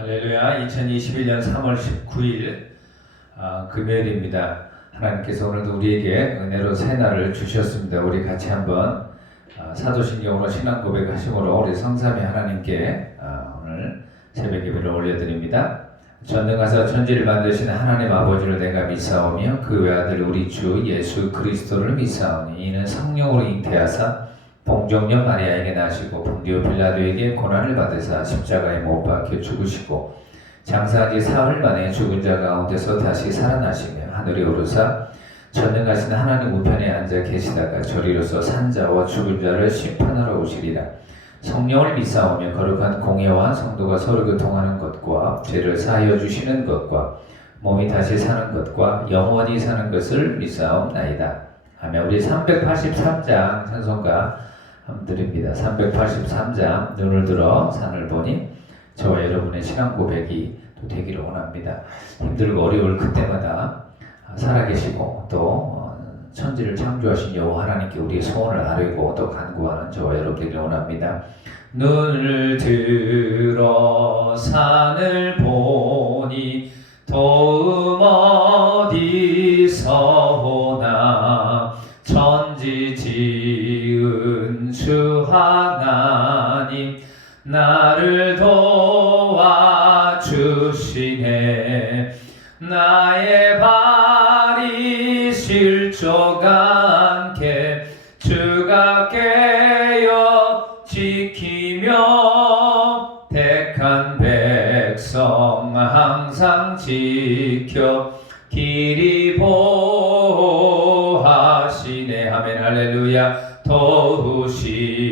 할렐루야. 2021년 3월 19일 금요일입니다. 하나님께서 오늘도 우리에게 은혜로 새 날을 주셨습니다. 우리 같이 한번 사도신경으로 신앙 고백하심으로 우리 성삼위 하나님께 오늘 새벽 예배를 올려드립니다. 전능하사 천지를 만드신 하나님 아버지를 내가 믿사오며 그 외아들 우리 주 예수 그리스도를 믿사오니 이는 성령으로 잉태하사 동정녀 마리아에게 나시고 본디오 빌라도에게 고난을 받으사 십자가에 못 박혀 죽으시고 장사한 지 사흘 만에 죽은 자 가운데서 다시 살아나시며 하늘에 오르사 전능하신 하나님 우편에 앉아 계시다가 저리로서 산자와 죽은 자를 심판하러 오시리라. 성령을 믿사오며 거룩한 공예와 성도가 서로 교통하는 것과 죄를 사하여 주시는 것과 몸이 다시 사는 것과 영원히 사는 것을 믿사옵나이다. 아멘. 우리 383장 찬송가 드립니다. 383장 눈을 들어 산을 보니 저와 여러분의 신앙 고백이 또 되기를 원합니다. 힘들고 어려울 그때마다 살아계시고 또 천지를 창조하신 여호와 하나님께 우리의 소원을 아뢰고 또 간구하는 저와 여러분 되기를 원합니다. 눈을 들어 산을 보니 도움 어디서 오나 천지 지은 주 하나님 나를 도와주시네. 나의 발이 실족 않게 주가 깨어 지키며 택한 백성 항상 지켜 길이 보하시네. 아멘. 할렐루야. 도우시는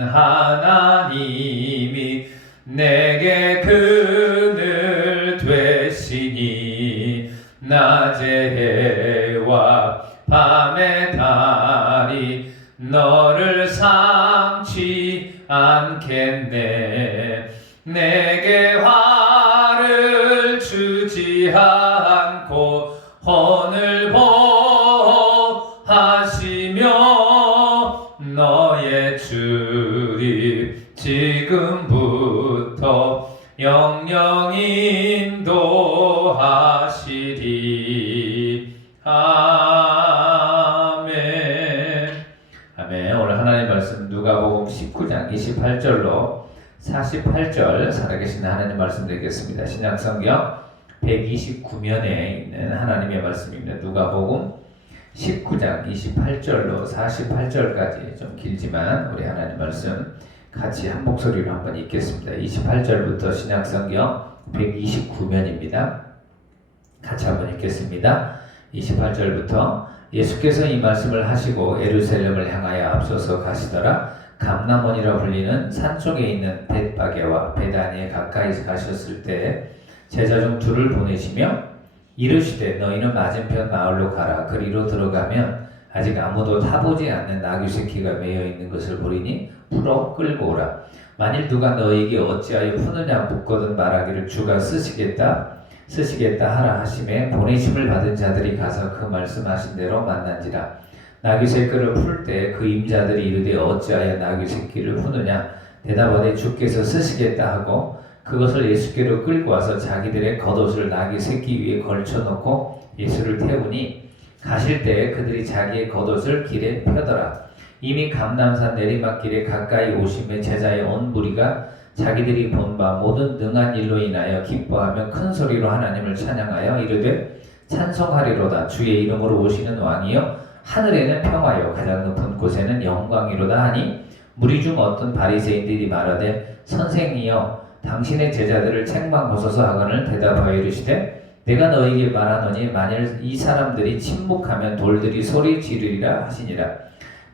하나님이 내게 그늘 되시니 낮의 해와 밤의 달이 너를 삼지 않겠네. 내게 화를 주지 않고 혼을 보하시며 너의 주리 지금부터 영영 인도하시리. 아멘. 아멘. 오늘 하나님의 말씀 누가복음 19장 28절로 48절 살아계신 하나님 말씀 드리겠습니다. 신약성경 129면에 있는 하나님의 말씀입니다. 누가복음 19장 28절로 48절까지 좀 길지만 우리 하나님 말씀 같이 한 목소리로 한번 읽겠습니다. 28절부터 신약성경 129면입니다. 같이 한번 읽겠습니다. 28절부터 예수께서 이 말씀을 하시고 예루살렘을 향하여 앞서서 가시더라. 감람원이라 불리는 산속에 있는 벳바게와 베다니에 가까이 가셨을 때 제자 중 둘을 보내시며 이르시되 너희는 맞은편 마을로 가라. 그리로 들어가면 아직 아무도 타보지 않는 나귀 새끼가 매여 있는 것을 보리니 풀어 끌고 오라. 만일 누가 너희에게 어찌하여 푸느냐 묻거든 말하기를 주가 쓰시겠다 하라 하심에 보내심을 받은 자들이 가서 그 말씀하신 대로 만난지라. 나귀 새끼를 풀 때 그 임자들이 이르되 어찌하여 나귀 새끼를 푸느냐 대답하되 주께서 쓰시겠다 하고 그것을 예수께로 끌고 와서 자기들의 겉옷을 나귀 새끼 위에 걸쳐놓고 예수를 태우니 가실 때 그들이 자기의 겉옷을 길에 펴더라. 이미 감람산 내리막길에 가까이 오심에 제자의 온 무리가 자기들이 본 바 모든 능한 일로 인하여 기뻐하며 큰 소리로 하나님을 찬양하여 이르되 찬송하리로다. 주의 이름으로 오시는 왕이여 하늘에는 평화요 가장 높은 곳에는 영광이로다 하니 무리 중 어떤 바리새인들이 말하되 선생이여 당신의 제자들을 책망 벗어서 하거늘 대답하여 이르시되 내가 너희에게 말하노니 만일 이 사람들이 침묵하면 돌들이 소리 지르리라 하시니라.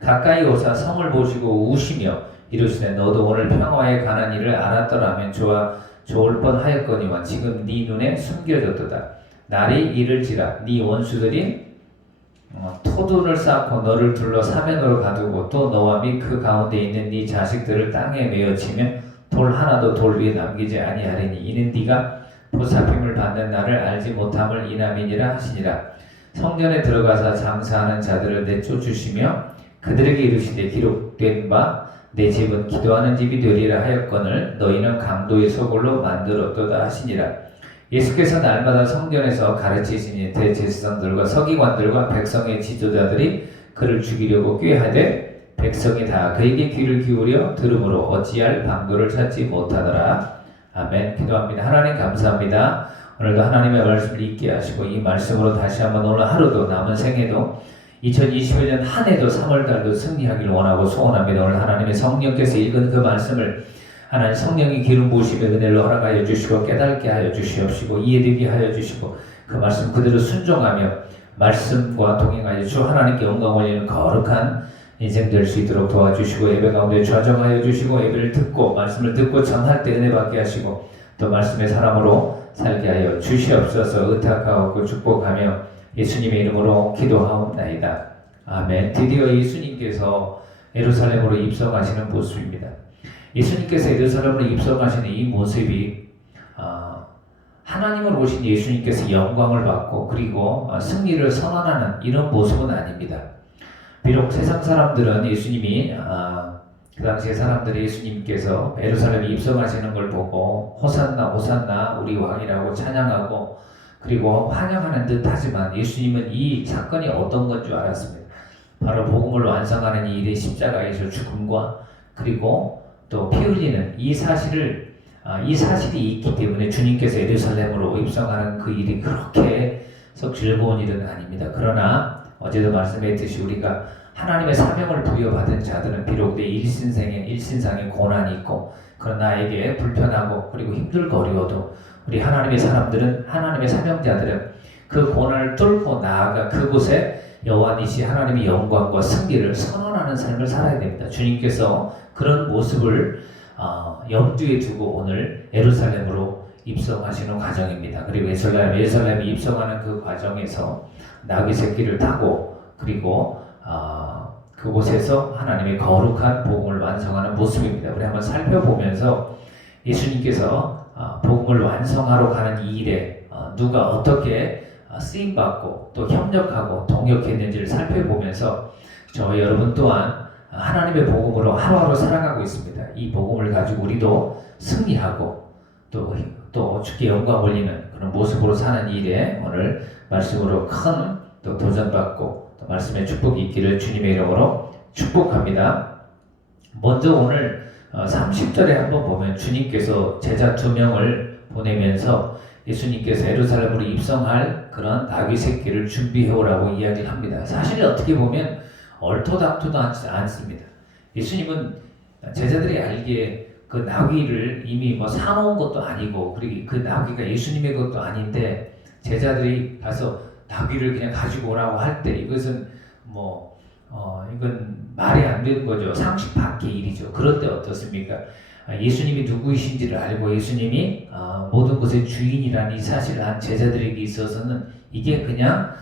가까이 오사 성을 보시고 우시며 이르시되 너도 오늘 평화에 관한 일을 알았더라면 좋을 뻔하였거니와 지금 네 눈에 숨겨졌도다. 날이 이를지라 네 원수들이 토두를 쌓고 너를 둘러 사면으로 가두고 또 너와 및 그 가운데 있는 네 자식들을 땅에 메어치며 돌 하나도 돌 위에 남기지 아니하리니 이는 네가 보살핌을 받는 날을 알지 못함을 인함이니라 하시니라. 성전에 들어가서 장사하는 자들을 내쫓으시며 그들에게 이르시되 기록된 바 내 집은 기도하는 집이 되리라 하였거늘 너희는 강도의 소굴로 만들었도다 하시니라. 예수께서 날마다 성전에서 가르치시니 대제사장들과 서기관들과 백성의 지도자들이 그를 죽이려고 꾀하되 백성이 다 그에게 귀를 기울여 들으므로 어찌할 방도를 찾지 못하더라. 아멘. 기도합니다. 하나님 감사합니다. 오늘도 하나님의 말씀을 읽게 하시고 이 말씀으로 다시 한번 오늘 하루도 남은 생애도 2021년 한 해도 3월달도 승리하기를 원하고 소원합니다. 오늘 하나님의 성령께서 읽은 그 말씀을 하나님 성령의 기름 부으심의 은혜로 허락하여 주시고 깨닫게 하여 주시옵시고 이해되게 하여 주시고 그 말씀 그대로 순종하며 말씀과 동행하여 주 하나님께 영광 올리는 거룩한 인생 될 수 있도록 도와주시고 예배 가운데 좌정하여 주시고 예배를 듣고 말씀을 듣고 전할 때 은혜 받게 하시고 또 말씀의 사람으로 살게 하여 주시옵소서. 의탁하고 축복하며 예수님의 이름으로 기도하옵나이다. 아멘. 드디어 예수님께서 예루살렘으로 입성하시는 모습입니다. 예수님께서 예루살렘으로 입성하시는 이 모습이 하나님으로 오신 예수님께서 영광을 받고 그리고 승리를 선언하는 이런 모습은 아닙니다. 비록 세상 사람들은 예수님이 그 당시에 사람들이 예수님께서 예루살렘에 입성하시는 걸 보고 호산나 호산나 우리 왕이라고 찬양하고 그리고 환영하는 듯 하지만 예수님은 이 사건이 어떤 건 줄 알았습니다. 바로 복음을 완성하는 이 일의 십자가에서 죽음과 그리고 또 피 흘리는 이 사실이 있기 때문에 주님께서 예루살렘으로 입성하는 그 일이 그렇게 썩 즐거운 일은 아닙니다. 그러나 어제도 말씀했듯이 우리가 하나님의 사명을 부여받은 자들은 비록 내 일신상의 고난이 있고 그런 나에게 불편하고 그리고 힘들고 어려워도 우리 하나님의 사명자들은 그 고난을 뚫고 나아가 그곳에 여호와니시 하나님의 영광과 승리를 선언하는 삶을 살아야 됩니다. 주님께서 그런 모습을 염두에 두고 오늘 예루살렘으로 입성하시는 과정입니다. 그리고 예루살렘에 입성하는 그 과정에서 나귀 새끼를 타고 그리고 그곳에서 하나님의 거룩한 복음을 완성하는 모습입니다. 우리 한번 살펴보면서 예수님께서 복음을 완성하러 가는 이 일에 누가 어떻게 쓰임받고 또 협력하고 동역했는지를 살펴보면서 저와 여러분 또한 하나님의 복음으로 하루하루 살아가고 있습니다. 이 복음을 가지고 우리도 승리하고 또 주께 영광 올리는 그런 모습으로 사는 일에 오늘 말씀으로 큰 또 도전받고 또 말씀의 축복이 있기를 주님의 이름으로 축복합니다. 먼저 오늘 30절에 한번 보면 주님께서 제자 2명을 보내면서 예수님께서 예루살렘으로 입성할 그런 나귀 새끼를 준비해오라고 이야기를 합니다. 사실 어떻게 보면 얼토당토도 않습니다. 예수님은 제자들이 알기에 그 나귀를 이미 사놓은 것도 아니고 그리고 그 나귀가 예수님의 것도 아닌데 제자들이 가서 나귀를 그냥 가지고 오라고 할 때 이것은 이건 말이 안 되는 거죠. 상식 밖의 일이죠. 그럴 때 어떻습니까? 예수님이 누구이신지를 알고 예수님이 모든 것의 주인이라는 이 사실을 한 제자들에게 있어서는 이게 그냥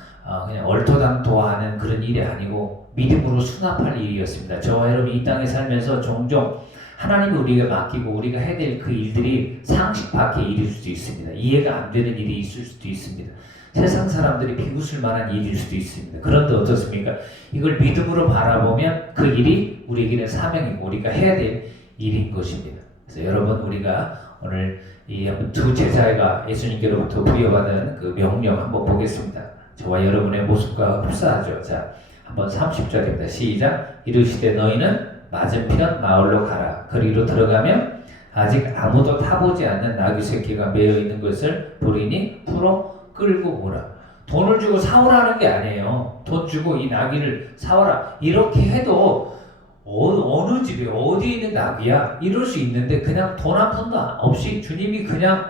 얼토당토하는 그런 일이 아니고 믿음으로 수납할 일이었습니다. 저와 여러분이 이 땅에 살면서 종종 하나님이 우리가 맡기고 우리가 해야 될 그 일들이 상식 밖의 일일 수도 있습니다. 이해가 안 되는 일이 있을 수도 있습니다. 세상 사람들이 비웃을 만한 일일 수도 있습니다. 그런데 어떻습니까? 이걸 믿음으로 바라보면 그 일이 우리에게는 사명이고 우리가 해야 될 일인 것입니다. 그래서 여러분 우리가 오늘 이 두 제자가 예수님께로부터 부여받은 그 명령 한번 보겠습니다. 저와 여러분의 모습과 흡사하죠. 자, 한번 30절입니다. 시작. 이르시되 너희는 맞은편 마을로 가라. 거리로 들어가면 아직 아무도 타보지 않는 나귀 새끼가 매여 있는 것을 보리니 풀어 끌고 오라. 돈을 주고 사오라는 게 아니에요. 돈 주고 이 나귀를 사와라. 이렇게 해도 어느 집에 어디 있는 나귀야? 이럴 수 있는데 그냥 돈 한 푼도 없이 주님이 그냥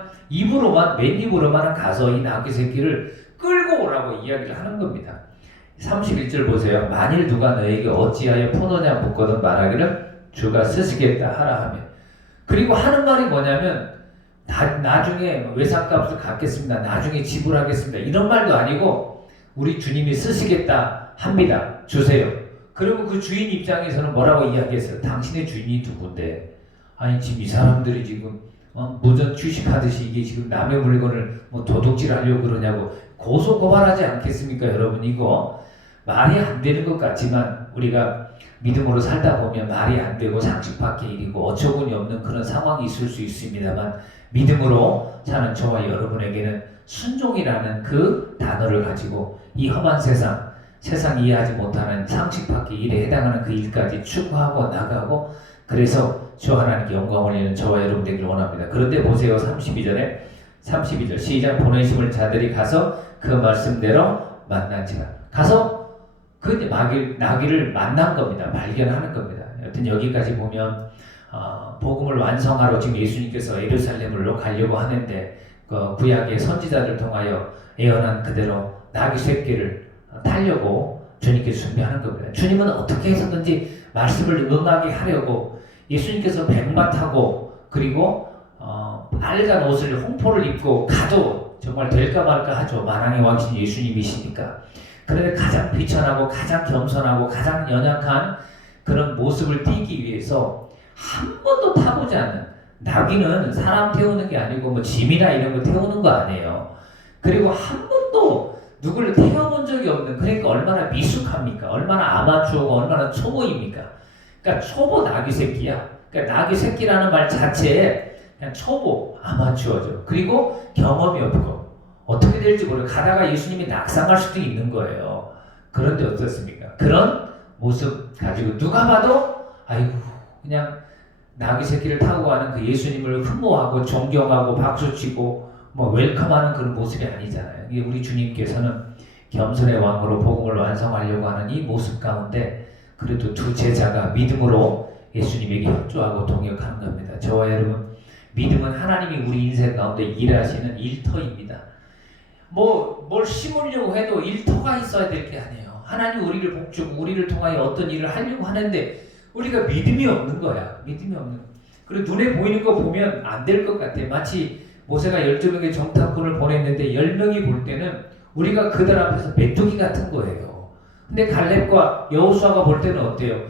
맨입으로만 가서 이 나귀 새끼를 끌고 오라고 이야기를 하는 겁니다. 31절 보세요. 만일 누가 너에게 어찌하여 포도냐 묻거든 말하기를 주가 쓰시겠다 하라 하며 그리고 하는 말이 뭐냐면 나중에 외상값을 갚겠습니다. 나중에 지불하겠습니다. 이런 말도 아니고 우리 주님이 쓰시겠다 합니다. 주세요. 그러면 그 주인 입장에서는 뭐라고 이야기했어요? 당신의 주인이 누군데? 아니 지금 이 사람들이 지금 무전 취식하듯이 이게 지금 남의 물건을 도둑질하려고 그러냐고 고소 고발하지 않겠습니까? 여러분 이거 말이 안 되는 것 같지만 우리가 믿음으로 살다 보면 말이 안 되고 상식 밖의 일이고 어처구니 없는 그런 상황이 있을 수 있습니다만 믿음으로 사는 저와 여러분에게는 순종이라는 그 단어를 가지고 이 험한 세상이 이해하지 못하는 상식 밖의 일에 해당하는 그 일까지 추구하고 나가고 그래서 주 하나님께 영광 올리는 저와 여러분 되기를 원합니다. 그런데 보세요. 32절 시작. 보내심을 자들이 가서 그 말씀대로 만난지라. 가서 그 나귀를 만난 겁니다. 발견하는 겁니다. 여튼 여기까지 보면 복음을 완성하러 지금 예수님께서 예루살렘으로 가려고 하는데 그 구약의 선지자들 통하여 예언한 그대로 나귀 새끼를 타려고 주님께서 준비하는 겁니다. 주님은 어떻게 해서든지 말씀을 응하게 하려고 예수님께서 백마 타고 그리고 빨간 옷을 홍포를 입고 가도 정말 될까 말까 하죠. 만왕의 왕이신 예수님이시니까. 그런데 가장 비천하고 가장 겸손하고 가장 연약한 그런 모습을 띄기 위해서 한 번도 타보지 않는, 나귀는 사람 태우는 게 아니고 뭐 짐이나 이런 거 태우는 거 아니에요. 그리고 한 번도 누구를 태워본 적이 없는, 그러니까 얼마나 미숙합니까? 얼마나 아마추어고 얼마나 초보입니까? 그러니까 초보 나귀 새끼야. 그러니까 나귀 새끼라는 말 자체에 그냥 초보, 아마추어죠. 그리고 경험이 없고 어떻게 될지 모르고 가다가 예수님이 낙상할 수도 있는 거예요. 그런데 어떻습니까? 그런 모습 가지고 누가 봐도 아이고 그냥 나귀 새끼를 타고 가는 그 예수님을 흠모하고 존경하고 박수치고 뭐 웰컴하는 그런 모습이 아니잖아요. 우리 주님께서는 겸손의 왕으로 복음을 완성하려고 하는 이 모습 가운데 그래도 두 제자가 믿음으로 예수님에게 협조하고 동역하는 겁니다. 저와 여러분, 믿음은 하나님이 우리 인생 가운데 일하시는 일터입니다. 뭘 심으려고 해도 일터가 있어야 될 게 아니에요. 하나님 우리를 복주고 우리를 통하여 어떤 일을 하려고 하는데 우리가 믿음이 없는 거야. 믿음이 없는 거야. 그리고 눈에 보이는 거 보면 안 될 것 같아. 마치 모세가 12명의 정탐꾼을 보냈는데 10명이 볼 때는 우리가 그들 앞에서 메뚜기 같은 거예요. 근데 갈렙과 여호수아가 볼 때는 어때요?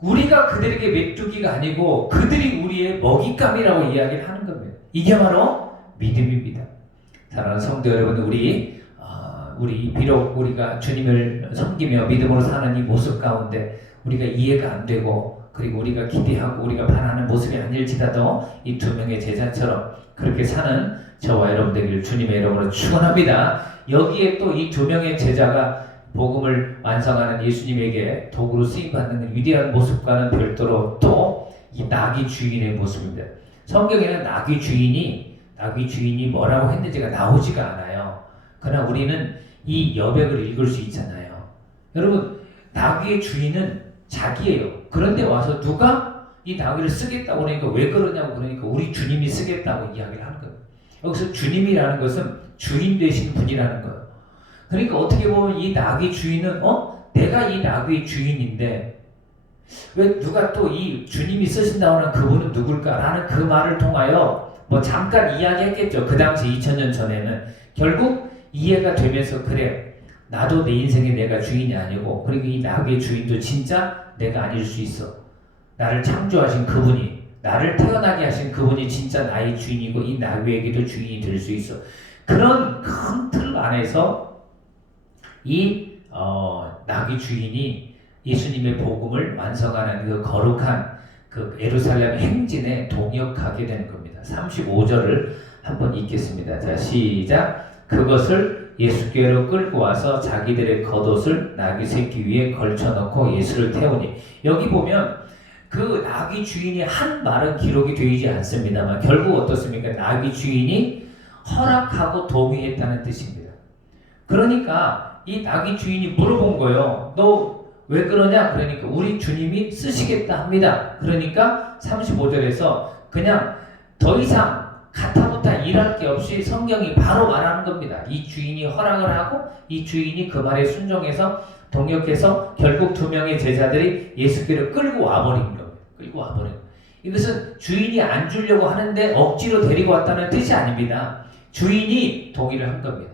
우리가 그들에게 메뚜기가 아니고 그들이 우리의 먹잇감이라고 이야기를 하는 겁니다. 이게 바로 믿음입니다. 사랑하는 성도 여러분, 우리 비록 우리가 주님을 섬기며 믿음으로 사는 이 모습 가운데 우리가 이해가 안 되고 그리고 우리가 기대하고 우리가 바라는 모습이 아닐지라도 이 두 명의 제자처럼 그렇게 사는 저와 여러분 되기를 주님의 이름으로 축원합니다. 여기에 또 이 두 명의 제자가 복음을 완성하는 예수님에게 도구로 쓰임받는 위대한 모습과는 별도로 또 이 나귀 주인의 모습입니다. 성경에는 나귀 주인이 뭐라고 했는지가 나오지가 않아요. 그러나 우리는 이 여백을 읽을 수 있잖아요. 여러분, 나귀의 주인은 자기예요. 그런데 와서 누가 이 나귀를 쓰겠다고 그러니까 왜 그러냐고 그러니까 우리 주님이 쓰겠다고 이야기를 하는 거예요. 여기서 주님이라는 것은 주인 되신 분이라는 거예요. 그러니까 어떻게 보면 이 나귀 주인은 내가 이 나귀의 주인인데 왜 누가 또 이 주님이 쓰신다고 하는 그분은 누굴까라는 그 말을 통하여 뭐 잠깐 이야기했겠죠. 그 당시 2000년 전에는 결국 이해가 되면서 그래 나도 내 인생에 내가 주인이 아니고 그리고 이 나귀의 주인도 진짜 내가 아닐 수 있어. 나를 창조하신 그분이 나를 태어나게 하신 그분이 진짜 나의 주인이고 이 나귀에게도 주인이 될 수 있어. 그런 큰 틀 안에서 이 나귀 주인이 예수님의 복음을 완성하는 그 거룩한 그 예루살렘 행진에 동역하게 되는 겁니다. 35절을 한번 읽겠습니다. 자, 시작. 그것을 예수께로 끌고 와서 자기들의 겉옷을 나귀 새끼 위에 걸쳐놓고 예수를 태우니. 여기 보면 그 나귀 주인이 한 말은 기록이 되지 않습니다만 결국 어떻습니까? 나귀 주인이 허락하고 동의했다는 뜻입니다. 그러니까 이 나귀 주인이 물어본 거예요. 너 왜 그러냐? 그러니까 우리 주님이 쓰시겠다 합니다. 그러니까 35절에서 그냥 더 이상 가타부타 일할 게 없이 성경이 바로 말하는 겁니다. 이 주인이 허락을 하고 이 주인이 그 말에 순종해서 동역해서 결국 두 명의 제자들이 예수께로 끌고 와버린 겁니다. 끌고 와버린. 이것은 주인이 안 주려고 하는데 억지로 데리고 왔다는 뜻이 아닙니다. 주인이 동의를 한 겁니다.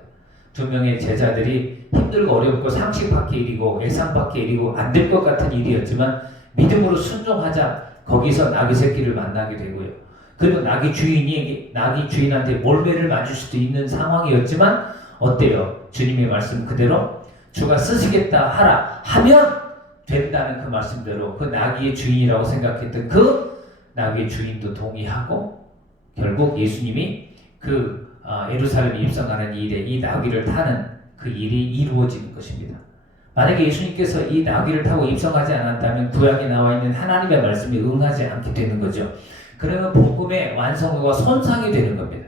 두 명의 제자들이 힘들고 어렵고 상식 밖의 일이고 예상 밖의 일이고 안 될 것 같은 일이었지만 믿음으로 순종하자 거기서 나귀 새끼를 만나게 되고요. 그리고 나귀 주인한테 몰매를 맞을 수도 있는 상황이었지만 어때요? 주님의 말씀 그대로 주가 쓰시겠다 하라 하면 된다는 그 말씀대로 그 나귀의 주인이라고 생각했던 그 나귀의 주인도 동의하고 결국 예수님이 그 예루살렘에 입성하는 일에 이 나귀를 타는 그 일이 이루어지는 것입니다. 만약에 예수님께서 이 나귀를 타고 입성하지 않았다면 구약에 나와 있는 하나님의 말씀이 응하지 않게 되는 거죠. 그러면 복음의 완성도가 손상이 되는 겁니다.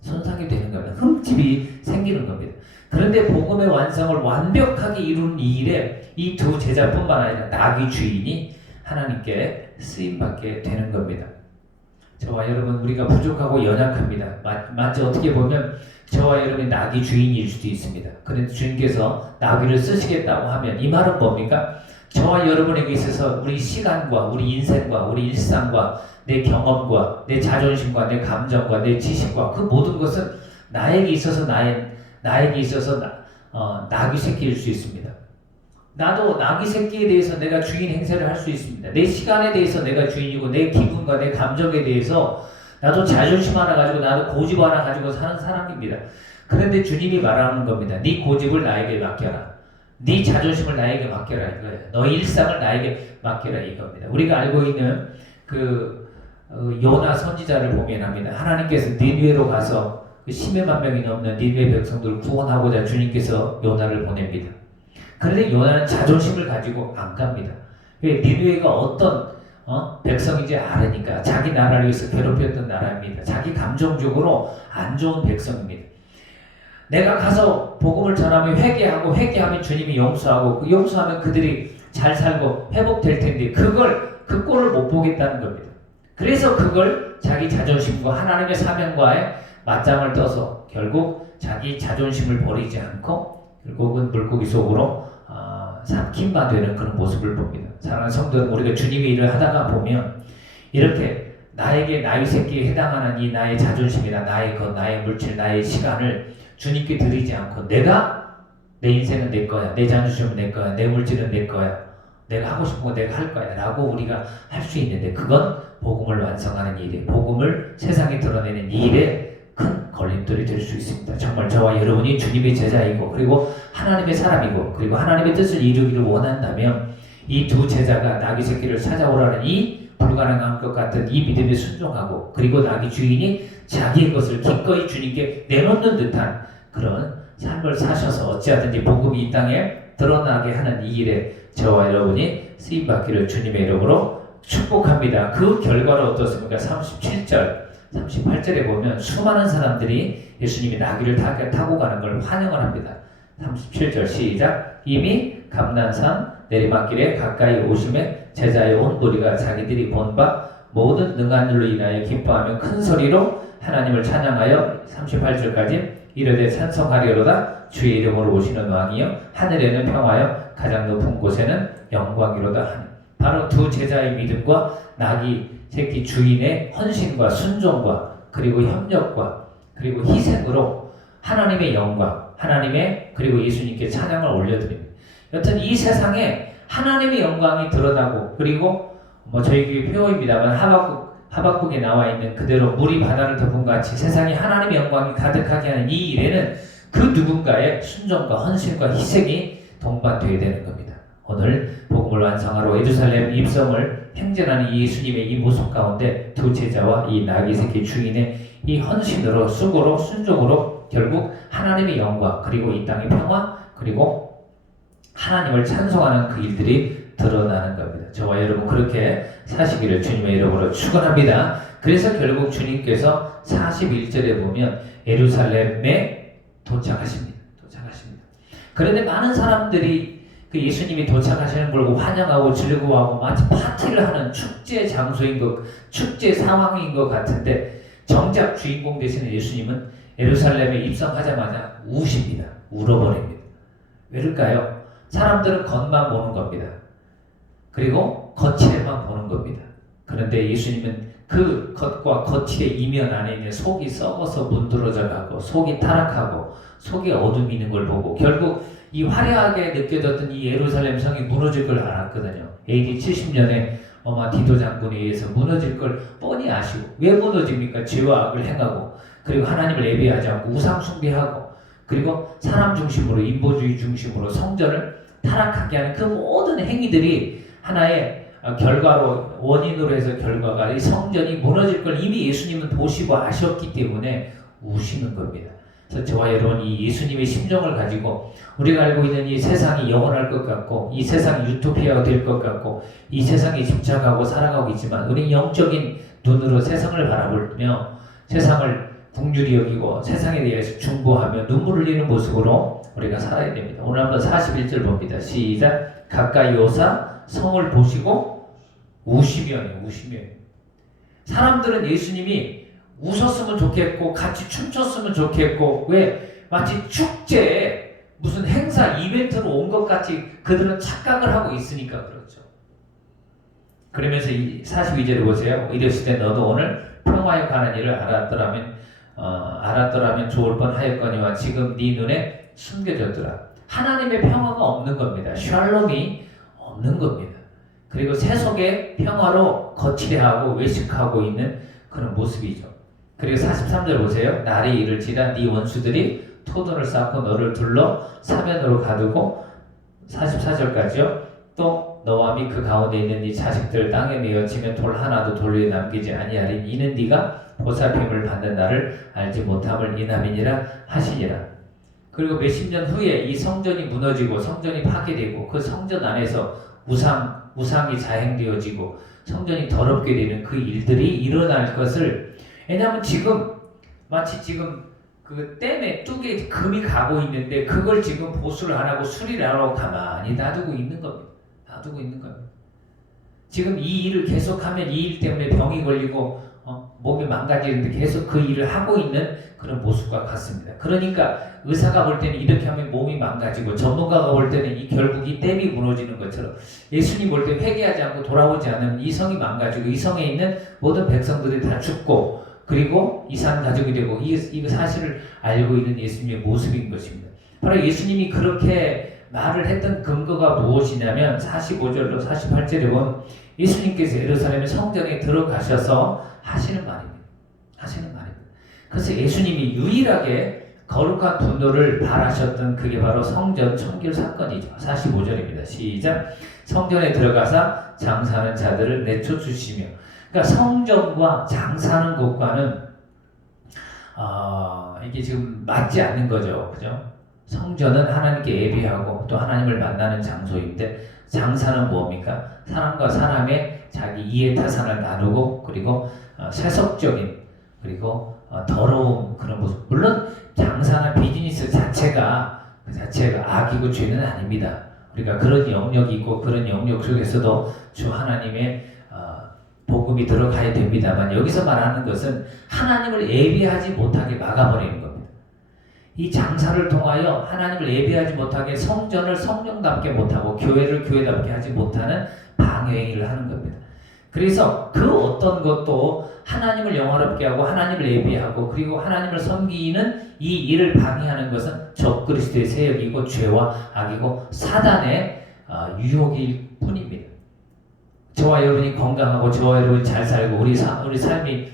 손상이 되는 겁니다. 흠집이 생기는 겁니다. 그런데 복음의 완성을 완벽하게 이루는 이 일에 이 두 제자뿐만 아니라 나귀 주인이 하나님께 쓰임받게 되는 겁니다. 저와 여러분 우리가 부족하고 연약합니다. 마치 어떻게 보면 저와 여러분이 나귀 주인일 수도 있습니다. 그런데 주님께서 나귀를 쓰시겠다고 하면 이 말은 뭡니까? 저와 여러분에게 있어서 우리 시간과 우리 인생과 우리 일상과 내 경험과 내 자존심과 내 감정과 내 지식과 그 모든 것은 나에게 있어서 나에게 있어서 나귀 새끼일 수 있습니다. 나도 나귀 새끼에 대해서 내가 주인 행세를 할 수 있습니다. 내 시간에 대해서 내가 주인이고 내 기분과 내 감정에 대해서 나도 자존심 하나 가지고 나도 고집 하나 가지고 사는 사람입니다. 그런데 주님이 말하는 겁니다. 네 고집을 나에게 맡겨라. 네 자존심을 나에게 맡겨라 이거예요. 너의 일상을 나에게 맡겨라 이겁니다. 우리가 알고 있는 요나 선지자를 보면 합니다. 하나님께서 니느웨로 가서 그 10만 명이 넘는 니느웨 백성들을 구원하고자 주님께서 요나를 보냅니다. 그런데 요나는 자존심을 가지고 안 갑니다. 왜? 니느웨가 어떤 백성인지 알으니까. 자기 나라를 위해서 괴롭혔던 나라입니다. 자기 감정적으로 안 좋은 백성입니다. 내가 가서 복음을 전하면 회개하면 주님이 용서하고 그 용서하면 그들이 잘 살고 회복될 텐데 그 꼴을 못 보겠다는 겁니다. 그래서 그걸 자기 자존심과 하나님의 사명과의 맞짱을 떠서 결국 자기 자존심을 버리지 않고 결국은 물고기 속으로 삼킨바 되는 그런 모습을 봅니다. 사랑하는 성도는 우리가 주님의 일을 하다가 보면 이렇게 나에게 나의 새끼에 해당하는 이 나의 자존심이나 나의 나의 물질, 나의 시간을 주님께 드리지 않고 내 인생은 내 거야, 내 자존심은 내 거야, 내 물질은 내 거야, 내가 하고 싶은 거 내가 할 거야 라고 우리가 할 수 있는데 그건 복음을 완성하는 일에 복음을 세상에 드러내는 일에 큰 걸림돌이 될 수 있습니다. 정말 저와 여러분이 주님의 제자이고 그리고 하나님의 사람이고 그리고 하나님의 뜻을 이루기를 원한다면 이 두 제자가 나귀 새끼를 찾아오라는 이 불가능한 것 같은 이 믿음에 순종하고 그리고 나귀 주인이 자기의 것을 기꺼이 주님께 내놓는 듯한 그런 삶을 사셔서 어찌하든지 복음이 이 땅에 드러나게 하는 이 일에 저와 여러분이 쓰임받기를 주님의 이름으로 축복합니다. 그 결과는 어떻습니까? 37절 38절에 보면 수많은 사람들이 예수님이 나귀를 타고 가는 걸 환영을 합니다. 37절 시작. 이미 감난산 내리막길에 가까이 오심에 제자의 온 무리가 자기들이 본 바 모든 능한 일로 인하여 기뻐하며 큰 소리로 하나님을 찬양하여 38절까지 이르되 찬송하리로다. 주의 이름으로 오시는 왕이여 하늘에는 평화여 가장 높은 곳에는 영광이로다 하니. 바로 두 제자의 믿음과 나귀 새끼 주인의 헌신과 순종과 그리고 협력과 그리고 희생으로 하나님의 영광, 하나님의 그리고 예수님께 찬양을 올려드립니다. 여튼 이 세상에 하나님의 영광이 드러나고 그리고 저희 교회 표어입니다만 하박국에 나와 있는 그대로 물이 바다를 덮은 같이 세상에 하나님의 영광이 가득하게 하는 이 일에는 그 누군가의 순종과 헌신과 희생이 동반되어야 되는 겁니다. 오늘 복음을 완성하러 예루살렘 입성을 행전하는 예수님의 이 모습 가운데 두 제자와 이 나귀 새끼 주인의 이 헌신으로 수고로 순종으로 결국 하나님의 영광 그리고 이 땅의 평화 그리고 하나님을 찬송하는 그 일들이 드러나는 겁니다. 저와 여러분 그렇게 사시기를 주님의 이름으로 축원합니다. 그래서 결국 주님께서 41절에 보면 예루살렘에 도착하십니다. 그런데 많은 사람들이 그 예수님이 도착하시는 걸 환영하고 즐거워하고 마치 파티를 하는 축제 장소인 축제 상황인 것 같은데 정작 주인공 되시는 예수님은 예루살렘에 입성하자마자 우십니다. 울어버립니다. 왜일까요? 사람들은 겉만 보는 겁니다. 그리고 거칠에만 보는 겁니다. 그런데 예수님은 그 겉과 거칠의 이면 안에 있는 속이 썩어서 문드러져 가고 속이 타락하고 속에 어둠이 있는 걸 보고 결국 이 화려하게 느껴졌던 이 예루살렘 성이 무너질 걸 알았거든요. AD 70년에 디도 장군에 의해서 무너질 걸 뻔히 아시고 왜 무너집니까? 죄와 악을 행하고 그리고 하나님을 예배하지 않고 우상 숭배하고 그리고 사람 중심으로 인보주의 중심으로 성전을 타락하게 하는 그 모든 행위들이 하나의 결과로 원인으로 해서 결과가 이 성전이 무너질 걸 이미 예수님은 보시고 아셨기 때문에 우시는 겁니다. 그래서 저와 여러분 이 예수님의 심정을 가지고 우리가 알고 있는 이 세상이 영원할 것 같고 이 세상이 유토피아가 될 것 같고 이 세상에 집착하고 살아가고 있지만 우리 영적인 눈으로 세상을 바라보며 세상을 긍휼히 여기고 세상에 대해서 중보하며 눈물을 흘리는 모습으로 우리가 살아야 됩니다. 오늘 한번 41절 봅니다. 시작. 가까이 오사 성을 보시고 우시며. 사람들은 예수님이 웃었으면 좋겠고 같이 춤췄으면 좋겠고 왜 마치 축제에 무슨 행사 이벤트로 온 것 같이 그들은 착각을 하고 있으니까 그렇죠. 그러면서 이 42절에 보세요. 이르시되 너도 오늘 평화에 관한 일을 알았더라면 좋을 뻔하였거니와 지금 네 눈에 숨겨졌더라. 하나님의 평화가 없는 겁니다. 샬롬이 없는 겁니다. 그리고 세속의 평화로 거칠해하고 외식하고 있는 그런 모습이죠. 그리고 43절 보세요. 날이 이를지라 네 원수들이 토도를 쌓고 너를 둘러 사면으로 가두고 44절까지요. 또 너와 및 그 가운데 있는 네 자식들 땅에 메어치면 돌 하나도 돌 위에 남기지 아니하리니 이는 네가 보살핌을 받는 날을 알지 못함을 인함이니라 하시니라. 그리고 몇십 년 후에 이 성전이 무너지고 성전이 파괴되고 그 성전 안에서 우상이 자행되어지고 성전이 더럽게 되는 그 일들이 일어날 것을 왜냐하면 마치 지금 그 댐에 뚝에 금이 가고 있는데 그걸 지금 보수를 안 하고 수리를 안 하고 가만히 놔두고 있는 겁니다. 지금 이 일을 계속하면 이 일 때문에 병이 걸리고 몸이 망가지는데 계속 그 일을 하고 있는 그런 모습과 같습니다. 그러니까 의사가 볼 때는 이렇게 하면 몸이 망가지고 전문가가 볼 때는 결국 이 댐이 무너지는 것처럼 예수님 볼 때 회개하지 않고 돌아오지 않으면 이 성이 망가지고 이 성에 있는 모든 백성들이 다 죽고 그리고 이산 가족이 되고 이 사실을 알고 있는 예수님의 모습인 것입니다. 바로 예수님이 그렇게 말을 했던 근거가 무엇이냐면 45절로 48절에 보면 예수님께서 예루살렘의 성전에 들어가셔서 하시는 말입니다. 그래서 예수님이 유일하게 거룩한 분노를 바라셨던 그게 바로 성전 청결 사건이죠. 45절입니다. 시작. 성전에 들어가사 장사하는 자들을 내쫓으시며 그러니까 성전과 장사하는 곳과는 이게 지금 맞지 않는 거죠. 그죠? 성전은 하나님께 예배하고 또 하나님을 만나는 장소인데 장사는 뭡니까? 사람과 사람의 자기 이해타산을 나누고 그리고 세속적인 그리고 더러운 그런 모습. 물론 장사나 비즈니스 자체가 악이고 죄는 아닙니다. 우리가 그런 영역이 있고 그런 영역 속에서도 주 하나님의 복음이 들어가야 됩니다만 여기서 말하는 것은 하나님을 예배하지 못하게 막아버리는 겁니다. 이 장사를 통하여 하나님을 예배하지 못하게 성전을 성령답게 못하고 교회를 교회답게 하지 못하는 방해행위를 하는 겁니다. 그래서 그 어떤 것도 하나님을 영화롭게 하고 하나님을 예배하고 그리고 하나님을 섬기는 이 일을 방해하는 것은 적그리스도의 세력이고 죄와 악이고 사단의 유혹일 뿐입니다. 저와 여러분이 건강하고 저와 여러분이 잘 살고 우리 삶이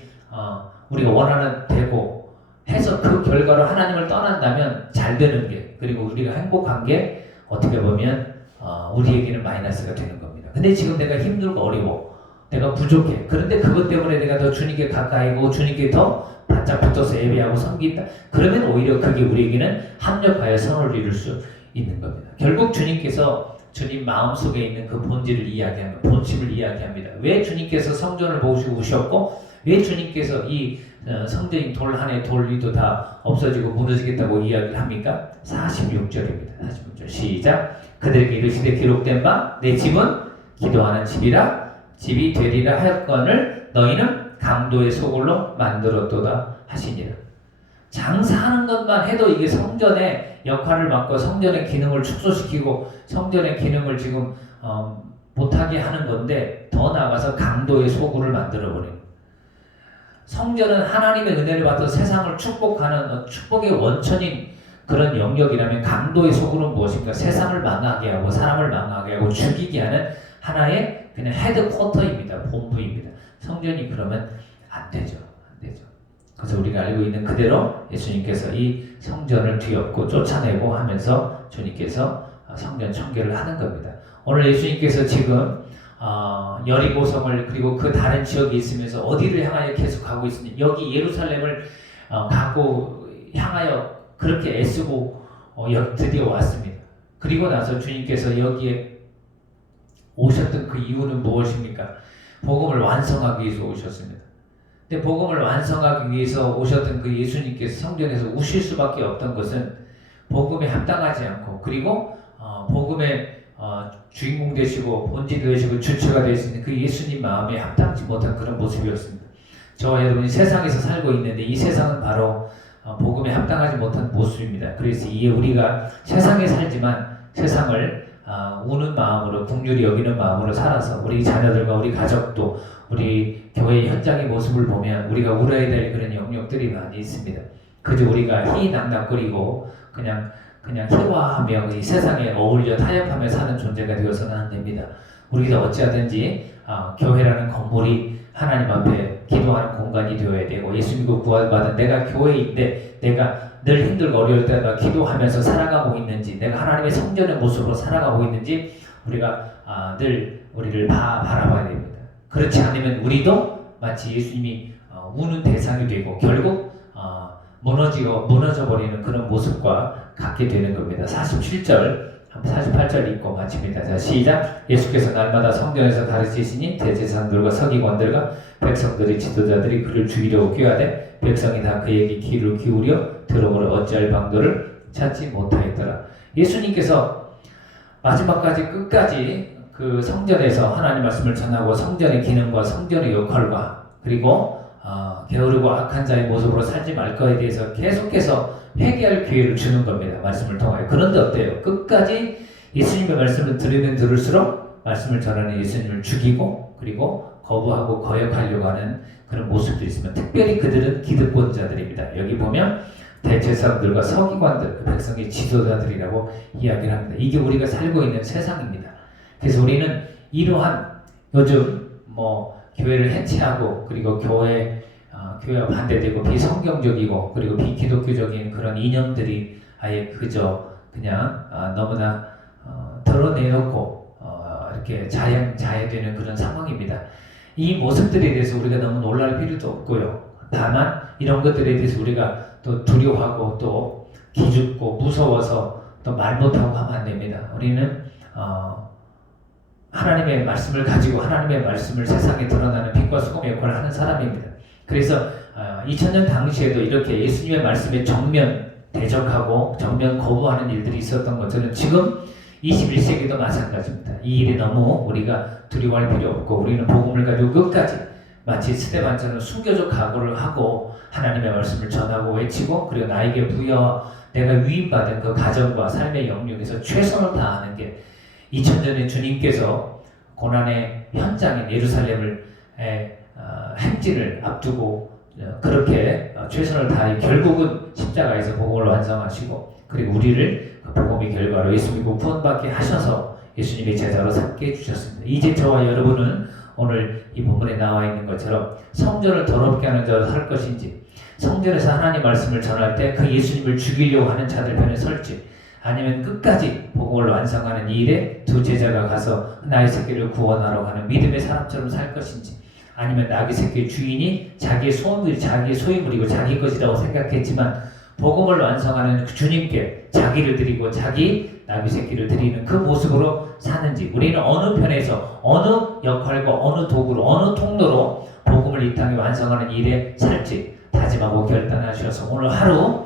우리가 원하는 되고 해서 그 결과로 하나님을 떠난다면 잘 되는 게 그리고 우리가 행복한 게 어떻게 보면 우리에게는 마이너스가 되는 겁니다. 근데 지금 내가 힘들고 어려워 내가 부족해. 그런데 그것 때문에 내가 더 주님께 가까이고 주님께 더 바짝 붙어서 예배하고 섬긴다. 그러면 오히려 그게 우리에게는 합력하여 선을 이룰 수 있는 겁니다. 결국 주님께서 주님 마음속에 있는 그 본질을 이야기합니다. 본심을 이야기합니다. 왜 주님께서 성전을 보시고 오셨고 왜 주님께서 이 성전인 돌 한해 돌 위도 다 없어지고 무너지겠다고 이야기를 합니까? 46절입니다. 46절 시작. 그들에게 이르시되 기록된 바 내 집은 기도하는 집이 되리라 하였거늘 너희는 강도의 소굴로 만들었도다 하시니라. 장사하는 것만 해도 이게 성전의 역할을 맡고 성전의 기능을 축소시키고 성전의 기능을 지금 못하게 하는 건데 더 나아가서 강도의 소굴을 만들어버리는 성전은 하나님의 은혜를 받아 세상을 축복하는 축복의 원천인 그런 영역이라면 강도의 소굴은 무엇인가? 세상을 망하게 하고 사람을 망하게 하고 죽이게 하는 하나의 그냥 헤드쿼터입니다. 본부입니다. 성전이 그러면 안 되죠. 그래서 우리가 알고 있는 그대로 예수님께서 이 성전을 뒤엎고 쫓아내고 하면서 주님께서 성전 청결을 하는 겁니다. 오늘 예수님께서 지금 여리고성을 그리고 그 다른 지역에 있으면서 어디를 향하여 계속 가고 있으니 여기 예루살렘을 가고 향하여 그렇게 애쓰고 드디어 왔습니다. 그리고 나서 주님께서 여기에 오셨던 그 이유는 무엇입니까? 복음을 완성하기 위해서 오셨습니다. 근데 복음을 완성하기 위해서 오셨던 그 예수님께서 성전에서 우실 수밖에 없던 것은 복음에 합당하지 않고 그리고 복음의 주인공 되시고 본질 되시고 주체가 되시는 그 예수님 마음에 합당치 못한 그런 모습이었습니다. 저와 여러분이 세상에서 살고 있는데 이 세상은 바로 복음에 합당하지 못한 모습입니다. 그래서 이에 우리가 세상에 살지만 세상을 우는 마음으로 긍휼히 여기는 마음으로 살아서 우리 자녀들과 우리 가족도 우리 교회 현장의 모습을 보면 우리가 울어야 될 그런 영역들이 많이 있습니다. 그저 우리가 희낙낙거리고 그냥 희화하며 이 세상에 어울려 타협하며 사는 존재가 되어서는 안 됩니다. 우리가 어찌하든지 교회라는 건물이 하나님 앞에 기도하는 공간이 되어야 되고 예수 믿고 구원받은 내가 교회인데 내가 늘 힘들고 어려울 때마다 기도하면서 살아가고 있는지 내가 하나님의 성전의 모습으로 살아가고 있는지 우리가 늘 우리를 바라봐야 됩니다. 그렇지 않으면 우리도 마치 예수님이 우는 대상이 되고 결국 무너져버리는 그런 모습과 같게 되는 겁니다. 47절 48절 읽고 마칩니다. 자, 시작. 예수께서 날마다 성전에서 가르치시니 대제사장들과 서기관들과 백성들의 지도자들이 그를 죽이려고 꾀하되 백성이 다 그에게 귀를 기울여 들어보려 어찌할 방도를 찾지 못하였더라. 예수님께서 마지막까지 끝까지 그 성전에서 하나님 말씀을 전하고 성전의 기능과 성전의 역할과 그리고 게으르고 악한 자의 모습으로 살지 말 거에 대해서 계속해서 회개할 기회를 주는 겁니다. 말씀을 통하여. 그런데 어때요? 끝까지 예수님의 말씀을 들으면 들을수록 말씀을 전하는 예수님을 죽이고 그리고 거부하고 거역하려고 하는 그런 모습도 있으면 특별히 그들은 기득권자들입니다. 여기 보면 대제사장들과 서기관들, 그 백성의 지도자들이라고 이야기를 합니다. 이게 우리가 살고 있는 세상입니다. 그래서 우리는 이러한 요즘 교회를 해체하고 그리고 교회와 반대되고 비성경적이고 그리고 비기독교적인 그런 이념들이 아예 그저 그냥 너무나 드러내놓고 이렇게 자해되는 그런 상황입니다. 이 모습들에 대해서 우리가 너무 놀랄 필요도 없고요. 다만 이런 것들에 대해서 우리가 또 두려워하고 또 기죽고 무서워서 또 말 못하고 하면 안 됩니다. 우리는 하나님의 말씀을 가지고 하나님의 말씀을 세상에 드러나는 빛과 소금의 역할을 하는 사람입니다. 그래서 2000년 당시에도 이렇게 예수님의 말씀에 정면 대적하고 정면 거부하는 일들이 있었던 것처럼 지금 21세기도 마찬가지입니다. 이 일이 너무 우리가 두려워할 필요 없고 우리는 복음을 가지고 끝까지 마치 스데반처럼 숨겨져 각오를 하고 하나님의 말씀을 전하고 외치고 그리고 나에게 내가 위임받은 그 가정과 삶의 영역에서 최선을 다하는 게 2000년에 주님께서 고난의 현장인 예루살렘을 행진을 앞두고 그렇게 최선을 다해 결국은 십자가에서 복음을 완성하시고 그리고 우리를 그 복음의 결과로 예수 믿고 구원받게 하셔서 예수님의 제자로 삼게 해주셨습니다. 이제 저와 여러분은 오늘 이 본문에 나와 있는 것처럼 성전을 더럽게 하는 자로 살 것인지 성전에서 하나님 말씀을 전할 때 그 예수님을 죽이려고 하는 자들 편에 설지 아니면 끝까지 복음을 완성하는 이 일에 두 제자가 가서 나의 새끼를 구원하러 가는 믿음의 사람처럼 살 것인지 아니면 나귀 새끼의 주인이 자기의 소유물이고 자기 것이라고 생각했지만 복음을 완성하는 주님께 자기를 드리고 자기 나귀 새끼를 드리는 그 모습으로 사는지 우리는 어느 편에서 어느 역할과 어느 도구로 어느 통로로 복음을 이 땅에 완성하는 일에 살지 다짐하고 결단하셔서 오늘 하루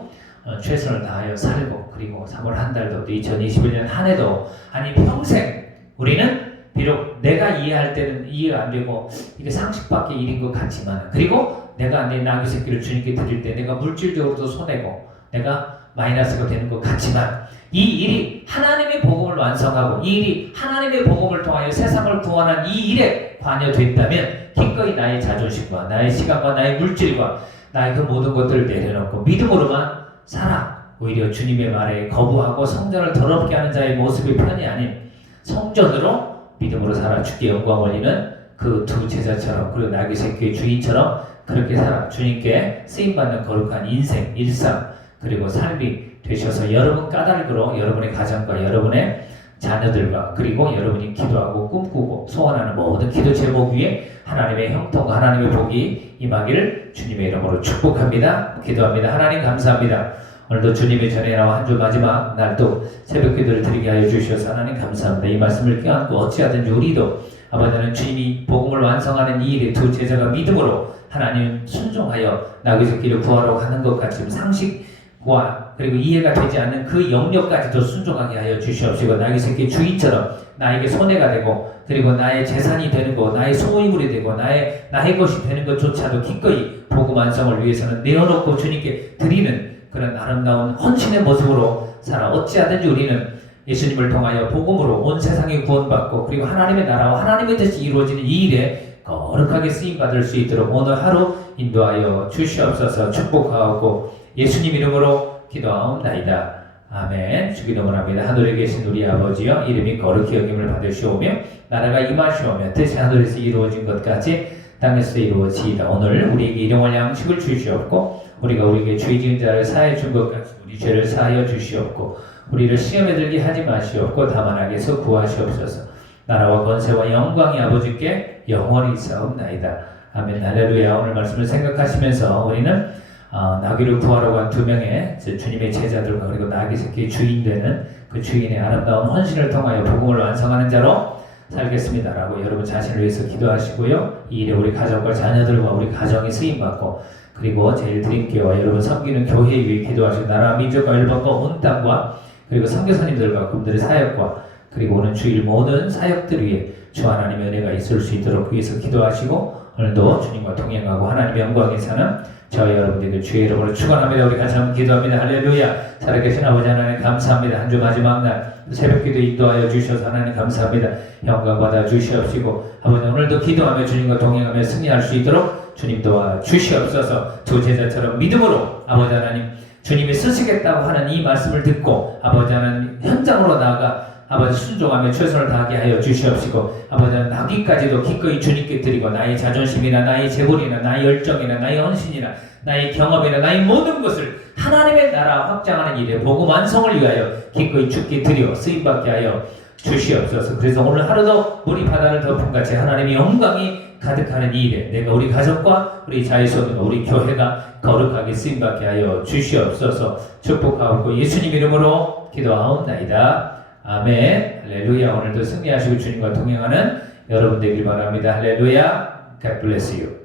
최선을 다하여 살고 그리고 3월 한 달도 2021년 한 해도 아니 평생 우리는 비록 내가 이해할 때는 이해가 안 되고 이게 상식밖의 일인 것 같지만 그리고 내가 내 나귀 새끼를 주님께 드릴 때 내가 물질적으로도 손해고 내가 마이너스가 되는 것 같지만 이 일이 하나님의 복음을 완성하고 이 일이 하나님의 복음을 통하여 세상을 구원한 이 일에 관여된다면 기꺼이 나의 자존심과 나의 시간과 나의 물질과 나의 그 모든 것들을 내려놓고 믿음으로만 살아 오히려 주님의 말에 거부하고 성전을 더럽게 하는 자의 모습의 편이 아닌 성전으로 믿음으로 살아 주께 영광 올리는 그 두 제자처럼 그리고 나귀 새끼의 주인처럼 그렇게 살아 주님께 쓰임받는 거룩한 인생, 일상 그리고 삶이 되셔서 여러분 까닭으로 여러분의 가정과 여러분의 자녀들과 그리고 여러분이 기도하고 꿈꾸고 소원하는 모든 기도 제목 위에 하나님의 형통과 하나님의 복이 임하기를 주님의 이름으로 축복합니다. 기도합니다. 하나님 감사합니다. 오늘도 주님의 전에 나와 한 주 마지막 날도 새벽 기도를 드리게 하여 주셔서 하나님 감사합니다. 이 말씀을 껴안고 어찌하든지 우리도 아버지는 주님이 복음을 완성하는 이 일에 두 제자가 믿음으로 하나님 순종하여 나귀 새끼를 구하러 가는 것 같이 상식과 그리고 이해가 되지 않는 그 영역까지도 순종하게 하여 주시옵시고 나귀 새끼 주인처럼 나에게 손해가 되고 그리고 나의 재산이 되는 것, 나의 소유물이 되고 나의 것이 되는 것조차도 기꺼이 복음 완성을 위해서는 내어놓고 주님께 드리는 그런 아름다운 헌신의 모습으로 살아 어찌하든지 우리는 예수님을 통하여 복음으로 온 세상이 구원받고 그리고 하나님의 나라와 하나님의 뜻이 이루어지는 이 일에 거룩하게 쓰임받을 수 있도록 오늘 하루 인도하여 주시옵소서. 축복하고 예수님 이름으로 기도하옵나이다. 아멘. 주기도문 합니다. 하늘에 계신 우리 아버지여 이름이 거룩히 여김을 받으시오며 나라가 임하시오며 뜻이 하늘에서 이루어진 것 같이 땅에서 이루어지이다. 오늘 우리에게 일용할 양식을 주시옵고 우리가 우리에게 죄 지은 자를 사하여 준 것 같이 우리 죄를 사하여 주시옵고 우리를 시험에 들게 하지 마시옵고 다만 악에서 구하시옵소서. 나라와 권세와 영광이 아버지께 영원히 있사옵나이다. 아멘. 할렐루야. 오늘 말씀을 생각하시면서 우리는 나귀를 구하러 간 두 명의 주님의 제자들과 그리고 나귀 새끼의 주인 되는 그 주인의 아름다운 헌신을 통하여 복음을 완성하는 자로 살겠습니다라고 여러분 자신을 위해서 기도하시고요. 이 일에 우리 가족과 자녀들과 우리 가정이 쓰임받고 그리고 제일 드림교회와 여러분 섬기는 교회 위해 기도하시고 나라 민족과 율법과 온 땅과 그리고 선교사님들과 그분들의 사역과 그리고 오는 주일 모든 사역들 위해 주 하나님의 은혜가 있을 수 있도록 위해서 기도하시고 오늘도 주님과 동행하고 하나님의 영광에 사는 저희 여러분들에게 주의 이름으로 축원합니다. 우리 같이 한번 기도합니다. 할렐루야. 살아계신 아버지 하나님 감사합니다. 한 주 마지막 날 새벽 기도 인도하여 주셔서 하나님 감사합니다. 영광 받아 주시옵시고 아버지 오늘도 기도하며 주님과 동행하며 승리할 수 있도록 주님 도와 주시옵소서. 두 제자처럼 믿음으로 아버지 하나님 주님이 쓰시겠다고 하는 이 말씀을 듣고 아버지 하나님 현장으로 나아가 아버지 순종하며 최선을 다하게 하여 주시옵시고 아버지 나귀까지도 기꺼이 주님께 드리고 나의 자존심이나 나의 재물이나 나의 열정이나 나의 헌신이나 나의 경험이나 나의 모든 것을 하나님의 나라 확장하는 일에 복음 완성을 위하여 기꺼이 주께 드려 쓰임받게 하여 주시옵소서. 그래서 오늘 하루도 우리 바다를 덮은 같이 하나님의 영광이 가득하는 이 일에 내가 우리 가족과 우리 자유소년과 우리 교회가 거룩하게 쓰임받게 하여 주시옵소서. 축복하옵고 예수님 이름으로 기도하옵나이다. 아멘. 할렐루야. 오늘도 승리하시고 주님과 동행하는 여러분 되길 바랍니다. 할렐루야. God bless you.